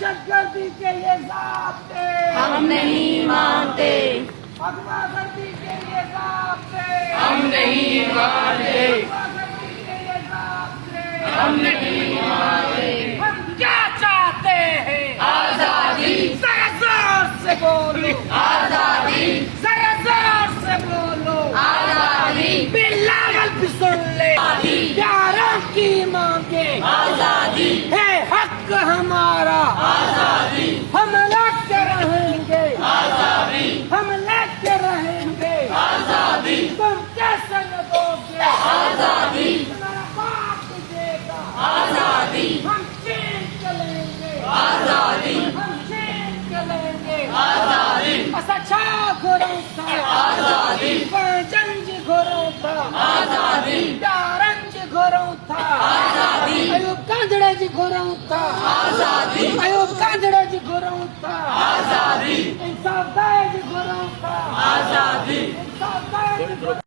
दहशतगर्दी के ये ज़ाब्ते हम नहीं मानते, अगवागर्दी के ये ज़ाब्ते हम नहीं मानते, अगवागर्दी के ये ज़ाब्ते हम नहीं मानते। हम क्या चाहते हैं? आजादी, जरा जोर से बोलो, आजादी, जरा जोर से बोलो। आजादी, बिलावल भी सुन ले, प्यारों की मांगे आजादी, है हक हमारा, आजादी, हम लड़ते रहेंगे, आजादी, हम लड़ते रहेंगे। आजादी, तुम कैसे न दोगे? आजादी, तुम्हारा बाप देगा। आजादी, हम चीन चलेंगे, आजादी, हम चीन चलेंगे। आजादी, असच्छा घोरों था, आजादी, जंज घोरों था, आजादी, प्यारंज घोरों था, आजादी, अयो कांदड़े जी घोरों था, आजादी, अयो कांदड़े जी घोरों था, आजादी, इंसाफ दाए जी घोरों था, आजादी, इंसाफ दाए जी घोरों